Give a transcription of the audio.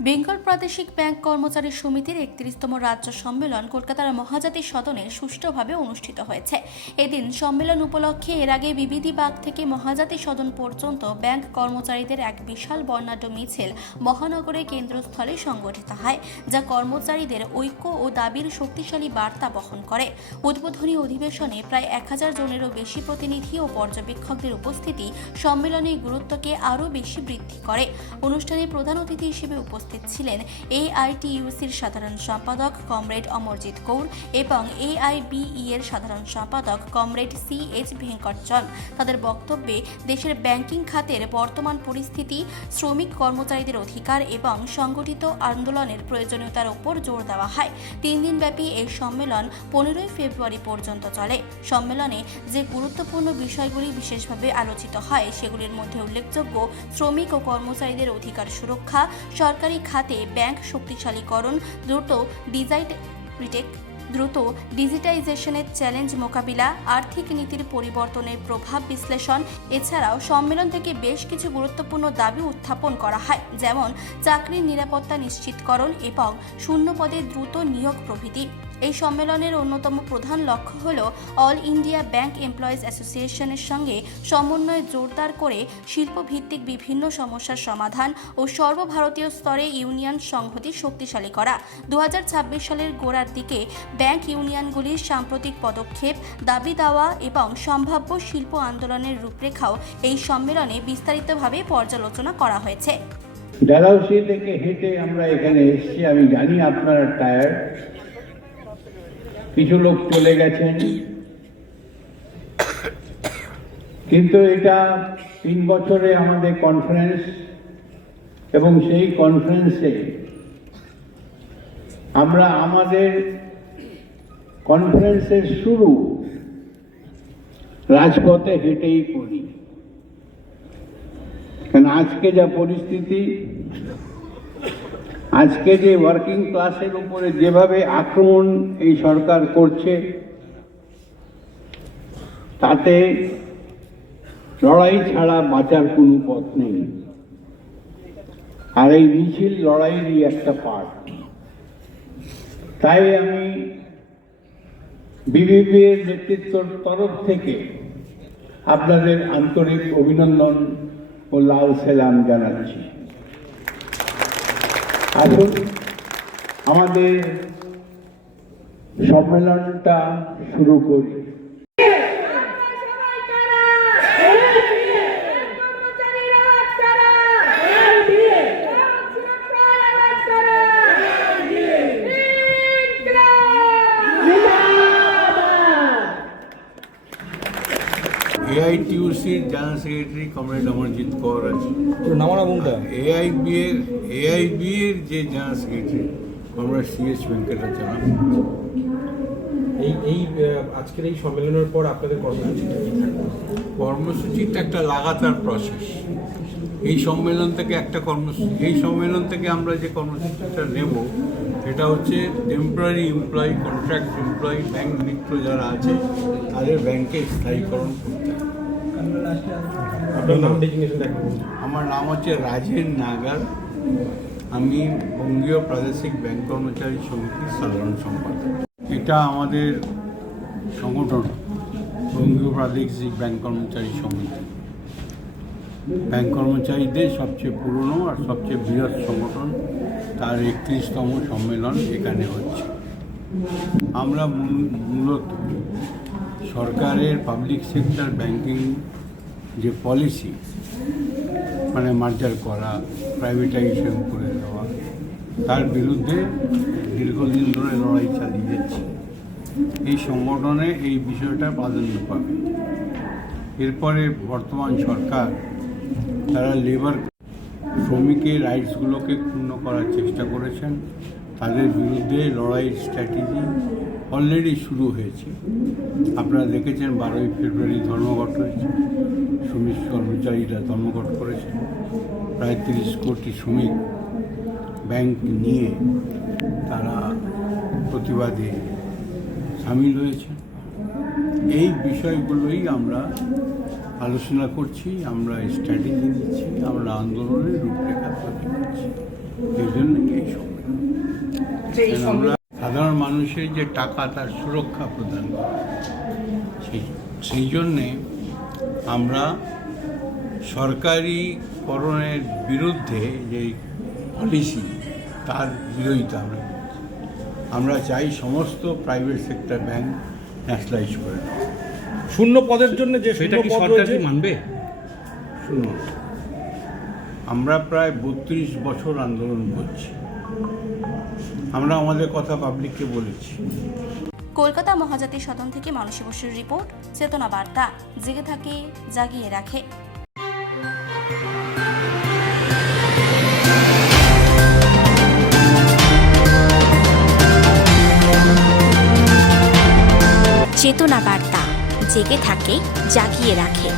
বেঙ্গল প্রাদেশিক ব্যাংক কর্মচারী সমিতির ৩১তম রাজ্য সম্মেলন কলকাতার মহাজাতি সদনে সুষ্ঠুভাবে অনুষ্ঠিত হয়েছে। এদিন সম্মেলন উপলক্ষে এর আগে বিবিধিবাগ থেকে মহাজাতি সদন পর্যন্ত ব্যাংক কর্মচারীদের এক বিশাল বর্ণাঢ্য মিছিল মহানগরে কেন্দ্রস্থলে সংগঠিত হয়, যা কর্মচারীদের ঐক্য ও দাবির শক্তিশালী বার্তা বহন করে। উদ্বোধনী অধিবেশনে প্রায় ১,০০০ জনেরও বেশি প্রতিনিধি ও পর্যবেক্ষকদের উপস্থিতি সম্মেলনের গুরুত্বকে আরও বেশি বৃদ্ধি করে। অনুষ্ঠানে প্রধান অতিথি হিসেবে উপস্থিত ছিলেন এআইটিইউসির সাধারণ সম্পাদক কমরেড অমরজিৎ কৌর এবং এআইবিই এর সাধারণ সম্পাদক কমরেড সিএইচ ভেঙ্কটচন্দ। তাদের বক্তব্যে দেশের ব্যাংকিং খাতের বর্তমান পরিস্থিতি, শ্রমিক কর্মচারীদের অধিকার এবং সংগঠিত আন্দোলনের প্রয়োজনীয়তার উপর জোর দেওয়া হয়। ৩ দিনব্যাপী এই সম্মেলন ১৫ই ফেব্রুয়ারি পর্যন্ত চলে। সম্মেলনে যে গুরুত্বপূর্ণ বিষয়গুলি বিশেষভাবে আলোচিত হয় সেগুলির মধ্যে উল্লেখযোগ্য শ্রমিক ও কর্মচারীদের অধিকার সুরক্ষা, সরকারি খাতে ব্যাংক শক্তিশালীকরণ, দ্রুত ডিজিটাইজেশনের চ্যালেঞ্জ মোকাবিলা, আর্থিক নীতির পরিবর্তনের প্রভাব বিশ্লেষণ। এছাড়াও সম্মেলন থেকে বেশ কিছু গুরুত্বপূর্ণ দাবি উত্থাপন করা হয়, যেমন চাকরির নিরাপত্তা নিশ্চিতকরণ এবং শূন্য পদে দ্রুত নিয়োগ প্রভৃতি। এই সম্মেলনের অন্যতম প্রধান লক্ষ্য হল অল ইন্ডিয়া ব্যাংক এমপ্লয়িজ অ্যাসোসিয়েশনের সঙ্গে সমন্বয় জোরদার করে শিল্পভিত্তিক বিভিন্ন সমস্যার সমাধান ও সর্বভারতীয় স্তরে ইউনিয়ন সংহতি শক্তিশালী করা। ২০২৬ সালের গোড়ার দিকে ব্যাংক ইউনিয়নগুলির সাম্প্রতিক পদক্ষেপ, দাবি দেওয়া এবং সম্ভাব্য শিল্প আন্দোলনের রূপরেখাও এই সম্মেলনে বিস্তারিতভাবে পর্যালোচনা করা হয়েছে। ডালহৌসি থেকে হেঁটে আমরা এখানে এসেছি। আমি জানি আপনারা টায়ার্ড, কিছু লোক চলে গেছেন, কিন্তু এটা ৩ বছরে আমাদের কনফারেন্স এবং সেই কনফারেন্সে আমরা আমাদের কনফারেন্সের শুরু রাজপথে হেঁটেই করি। কারণ আজকে যা পরিস্থিতি, আজকে যে ওয়ার্কিং ক্লাসের উপরে যেভাবে আক্রমণ এই সরকার করছে, তাতে লড়াই ছাড়া বাঁচার কোনো পথ নেই। আর এই মিছিল লড়াইয়েরই একটা পার্ট। তাই আমি বিবিএর নেতৃত্বের তরফ থেকে আপনাদের আন্তরিক অভিনন্দন ও লাল সালাম জানাচ্ছি। আসুন আমাদের সম্মেলনটা শুরু করি। এআইটিইউসির general secretary comrade Amarjit Kaur আছে। এআইবিএর যে general secretary comrade CH Venkatachalam. এই আজকের এই সম্মেলনের পর আপনাদের কর্মসূচিটা একটা লাগাতার প্রসেস। এই সম্মেলন থেকে আমরা যে কর্মসূচিটা নেব সেটা হচ্ছে temporary employee, contract employee, bank Mitra যারা আছে তাদের ব্যাংকে স্থায়ীকরণ করতে হবে। আমার নাম হচ্ছে রাজেন নাগার। আমি বঙ্গীয় প্রাদেশিক ব্যাংক কর্মচারী সমিতির সাধারণ সম্পাদক। এটা আমাদের সংগঠন, বঙ্গীয় প্রাদেশিক ব্যাংক কর্মচারী সমিতি, ব্যাংক কর্মচারীদের সবচেয়ে পুরনো আর সবচেয়ে বৃহৎ সংগঠন। তার ৩১তম সম্মেলন এখানে হচ্ছে। আমরা মূলত সরকারের পাবলিক সেক্টর ব্যাংকিং যে পলিসি, মানে মার্জার করা, প্রাইভেটাইজেশন করে দেওয়া, তার বিরুদ্ধে দীর্ঘদিন ধরে লড়াই চালিয়ে যাচ্ছি। এই সংগঠনে এই বিষয়টা প্রাধান্য পাবে। এরপরে বর্তমান সরকার তারা শ্রমিকের রাইটসগুলোকে ক্ষুণ্ণ করার চেষ্টা করেছেন। তাদের বিরুদ্ধে লড়াইয়ের স্ট্র্যাটেজি অলরেডি শুরু হয়েছে। আপনারা দেখেছেন 12ই ফেব্রুয়ারি ধর্মঘট হয়েছে, শ্রমিক কর্মচারীরা ধর্মঘট করেছেন। প্রায় 30 কোটি শ্রমিক ব্যাংক নিয়ে তারা প্রতিবাদে সামিল হয়েছে। এই বিষয়গুলোই আমরা আলোচনা করছি, আমরা স্ট্র্যাটেজি দিচ্ছি, আমরা আন্দোলনের রূপরেখা তৈরি করছি। এই জন্যই এই সম্মেলন। আমরা সাধারণ মানুষের যে টাকা তার সুরক্ষা প্রদান করি, সেই জন্যে আমরা সরকারিকরণের বিরুদ্ধে যে পলিসি তার বিরোধিতা আমরা চাই সমস্ত প্রাইভেট সেক্টর ব্যাংক ন্যাশনালাইজ করে দেওয়া। শূন্য পদের জন্য যে সেটা কি শূন্য পদ সরকার রয়েছে, কি মানবে? শুনুন, আমরা প্রায় 32 বছর আন্দোলন করছি, আমরা আমাদের কথা পাবলিককে বলেছি। কলকাতা মহাজাতি সদন থেকে মানসী বসুর রিপোর্ট, চেতনা বার্তা, জেগে থাকে জাগিয়ে রাখে। চেতনা বার্তা, জেগে থাকে জাগিয়ে রাখে।